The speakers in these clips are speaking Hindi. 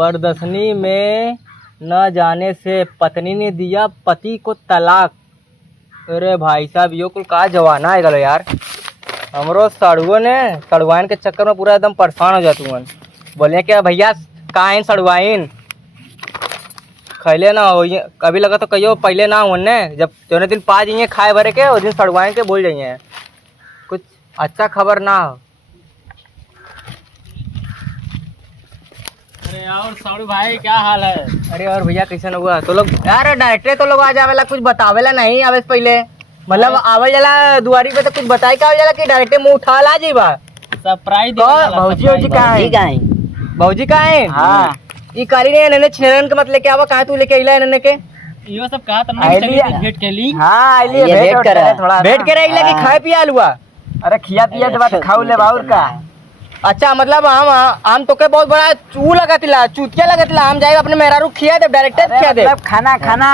प्रदर्शनी में न जाने से पत्नी ने दिया पति को तलाक। अरे भाई साहब यो कुल का जवाना है गलो यार। हमरो सड़ुओ ने सड़वाइन के चक्कर में पूरा एकदम परेशान हो जातू मन। बोले क्या भैया काइन सड़वाइन खैले ना हो कभी लगा तो कहियो पहले ना हो ने जब जोने दिन पा जाइए खाए भरे के उस दिन सड़वाइन के बोल जाइए कुछ अच्छा खबर ना हो। अरे और साड़ू भाई क्या हाल है? अरे और भैया कैसा हुआ तो लोग यार डायरेक्टर तो लोग आ जावेला कुछ बतावेला नहीं आवे से पहले मतलब आवल जाला दुआरी पे तो कुछ बताई का जाला कि डायरेक्टर मुंह उठा ला जीबा सरप्राइज तो भौजी भौजी का है हां ई काली ने नने छिनरन के मतलब लेके आवा कहां तू लेके आइला नने के यो सब कहा तुमने चली भेंट के ली। हां आइली भेंट करे थोड़ा भेंट करे आइला कि खाए पिया लुआ। अरे खिया पिया के बाद खाऊ ले बाउर का। अच्छा मतलब हम तो के बहुत बड़ा चू लगातिला चूतिया लगातिला हम जाएगा अपने मेहरारू खिया दे डायरेक्टर खिया दे खाना खाना।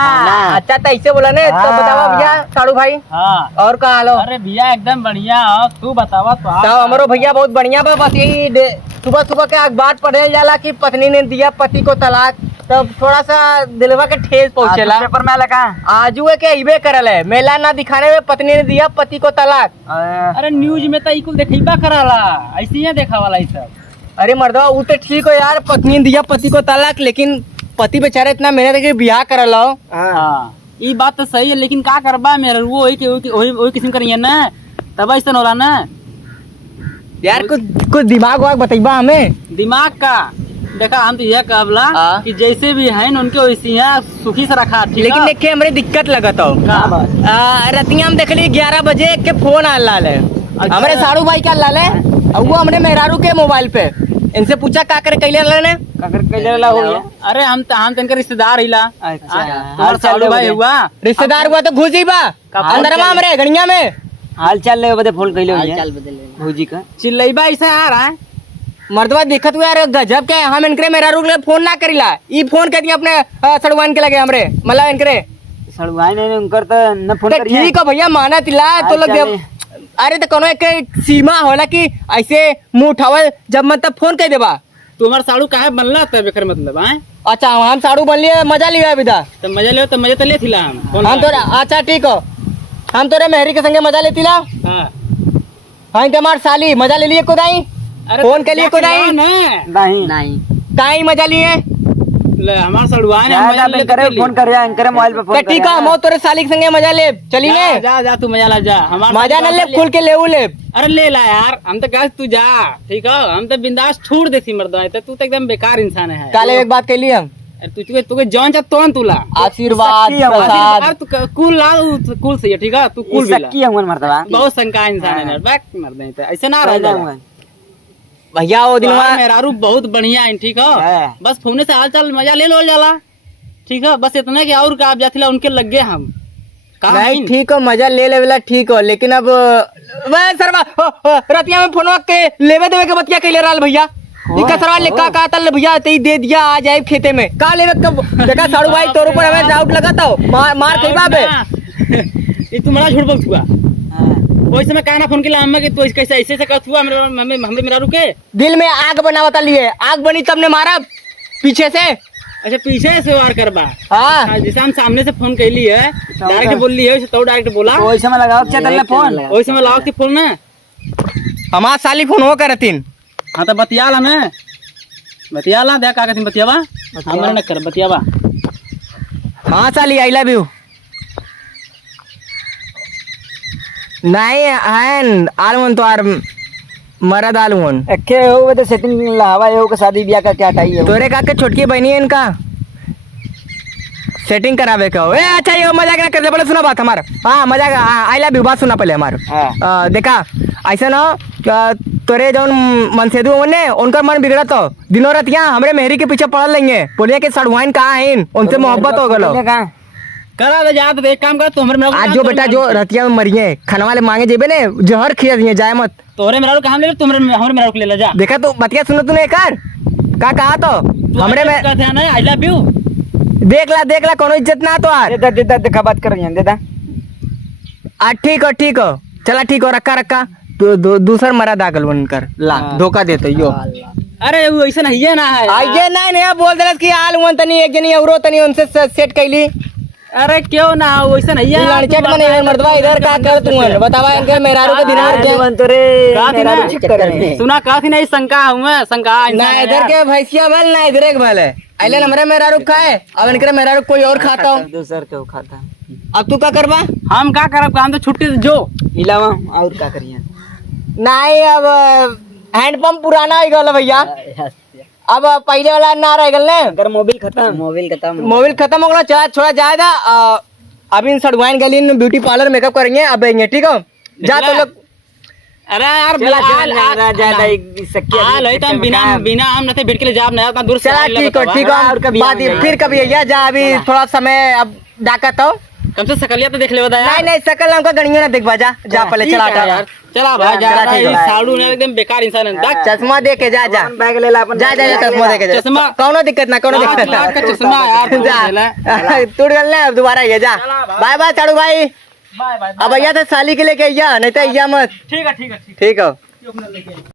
अच्छा तो ऐसे बोला ने तो बतावा भैया साड़ू भाई। हां और का हाल हो? अरे भैया एकदम बढ़िया हो तू बतावा तो हमारो भैया बहुत बढ़िया बा बस यही सुबह सुबह के अखबार पढ़े जाला कि पत्नी ने दिया पति को तलाक तब थोड़ा सा दिलवा के ठेस पहुंचेला पेपर में लगा आजू के इबे करल है मेला ना दिखाने में पत्नी ने दिया पति को तलाक। अरे न्यूज में तो इकुल देखइबा कराला ऐसे ही देखावाला ई सब। अरे मर्दवा वो तो ठीक हो यार पत्नी ने दिया पति को तलाक लेकिन पति बेचारा इतना मेहनत के ब्याह करल हो। हां ई बात तो सही है लेकिन का करबा मेरे वो वही किस्म करिए ना तब ऐसा होला ना यार कुछ दिमाग वाग बताइबा हमें। दिमाग का देखा हम तो यह कहला कि जैसे भी हैं उनके वैसे यहाँ सुखी से रखा ठीक लेकिन देखे हमरे दिक्कत लगता हो रतिया हम देखली 11 बजे के फोन आ लाल है हमारे साड़ू भाई क्या लाल है वो हमने मेहरारू के मोबाइल पे इनसे पूछा का करे कैले लाने का करे कैले ला हो गया। अरे हम तनके रिश्तेदार हिला तुम्हारा साड़ू भाई हुआ रिश्तेदार हुआ तो घुसी बा अंदर में हमरे गड़िया में हाल चाल ले बदे फोन कैले हाल चाल बदले भौजी का चिल्लैबा ऐसा आ रहा है मर्दवा देखत हुआ यार गजब क्या हम इनकरे मेहरारू के फोन ना करीला ई फोन कर दिया अपने सड़वाइन के लगे हमरे मतलब इनकरे सड़वाइन ने उनकर तो न फोन करिए ठीक है भैया माना तिला तो लग अरे तो कोनो एक सीमा होला कि ऐसे मुंह उठावल जब मतलब फोन कर देबा तुम्हारा साड़ू काहे बनला तब एकर मतलब है। अच्छा हम साड़ू बन लिए मजा लिया विदा तो मजा लियो तो मजा तो ले थिला हम तोरा अच्छा ठीक हो हम तोरे मेहरी के संगे मजा लेतिला। हां हां के मार साली मजा ले लिए कोदाई फोन के लिए कोदाई नहीं काई मजा लिए ले हमार सड़वान हम मजा ले करे फोन कर रहा एंकर मोबाइल पे फोन ठीक है मो तोरे साली के संगे मजा ले चली ने जा तू मजा ला जा हमार मजा न ले खुल के ले अरे ले ला यार हम तो कह तू जा ठीक है हम तो बिंदास छोड़ देती मर्दवा तू तो एकदम बेकार इंसान है। काले एक बात कहली हम तुके जौन चा तोन तुला आशीर्वाद प्रसाद तू कूल ला कूल सही है ठीक है तू कूल भी की हमन मर्दवा बहुत संका इंसान है बैक मर दे ऐसे ना रह जा भैया वो दिन मेहरारू बहुत बढ़िया है ठीक है बस फोन से हाल चाल मजा ले लो जाला ठीक है बस इतना कि और का आप जाथिला उनके लग गए हम नहीं ठीक हो मजा ले लेवेला ठीक हो लेकिन अब सरवा रतिया में फोनवा के लेवे देवे के बतिया कैले रहल भैया इका सरवा ले का तल भैया ते दे दिया आ जाए खेते में का लेवे कब देखा साड़ू भाई तोर ऊपर हमें डाउट लगाता हो मार खइबा बे ये तुम्हारा झूठ बोल हुआ कोई समय काना फोन केला हमें कि तू कैसे ऐसे करत हुआ हमरे मेरा रुके दिल में आग बनावता लिए आग बनी तब ने मारा पीछे से। अच्छा पीछे से वार करबा हां जैसे हम सामने से फोन कैली है डायरेक्ट बोलली है तो डायरेक्ट बोला ओइ समय लगाओ चल फोन ओइ समय लगाओ कि फोन ना हमार साली फोन हो करतिन। हां तो बतिया ला मैं बतिया ला देख का कहतिन बतियावा हमरे न कर बतियावा। हां साली आई लव यू नहीं है आलमन तो आर मरद आलमन एके हो तो सेटिंग लावा हो का शादी ब्याह का क्या टाइम है तोरे का के छोटकी बहनी है इनका सेटिंग करावे का ए अच्छा ये मजाक ना कर दे पहले सुना बात हमारा। हां मजाक आई लव यू बात सुना पहले हमारा देखा ऐसा ना तोरे जौन मनसेदू ने उनका मन बिगड़ा तो दिनों रात यहाँ हमरे मेहरी के पीछे पड़ल लेंगे बोलिए कि सड़वाइन कहाँ है उनसे मोहब्बत हो गलो करा दे जा एक काम कर तू हमरे आज जो बेटा जो रतिया में मरिए खाना वाले मांगे जेबे ने जहर खिया दिए जाए मत तोरे मेरा काम ले तुमरे हमरे मेरा ले ले जा देखा तू बतिया सुनो तूने कर का कहा तो हमरे में कहते हैं ना आई लव यू देख ला कोनो इज्जत ना तो यार दे देखा बात कर रही दे ठीक हो चला ठीक हो रखा तो दूसर मरा दागल बनकर ला धोखा देते यो अरे वो ऐसा नहीं है ना है आइए ना नहीं बोल देलस कि आल वन तनी एक जनी औरो तनी उनसे सेट कैली अरे क्यों ना वैसा नहीं है लड़चट में नहीं मर्दवा इधर का कर तू बतावा इनके मेहरारू के दिन भर के सुना कहा थी नहीं शंका हूँ मैं शंका ना इधर के भैंसिया भल ना इधर के भल है अले हमारे मेहरारू खाए अब इनके मेहरारू कोई और खाता हो दूसर के खाता अब तू क्या करबा हम क्या करब काम तो छुट्टी से जो इलावा और क्या करिए नहीं अब हैंडपंप पुराना हो गया भैया अब पहले वाला ना रह गल ने अगर मोबिल खत्म हो गया चला छोड़ा जाएगा अभी इन सड़वाइन गली इन ब्यूटी पार्लर मेकअप करेंगे अब आएंगे ठीक हो जा तो लोग अरे यार बिना हम नते भेट के लिए जाब ना दूर से चला ठीक हो फिर कभी आइया जा अभी थोड़ा समय अब डाकत हो कम से सकलिया तो देख ले बता नहीं नहीं सकल हमको गणियों ना देखवा जा पहले चला यार चला भाई जा साड़ू ने एकदम बेकार इंसान है चश्मा दे के जा बैग ले ला अपन जा चश्मा दे के जा चश्मा कौनो दिक्कत ना का चश्मा यार जा टूट गल ना अब दोबारा आइए जा बाय बाय चाड़ू भाई बाय बाय अब भैया तो साली के लेके आइया नहीं तो आइया मत ठीक है ठीक हो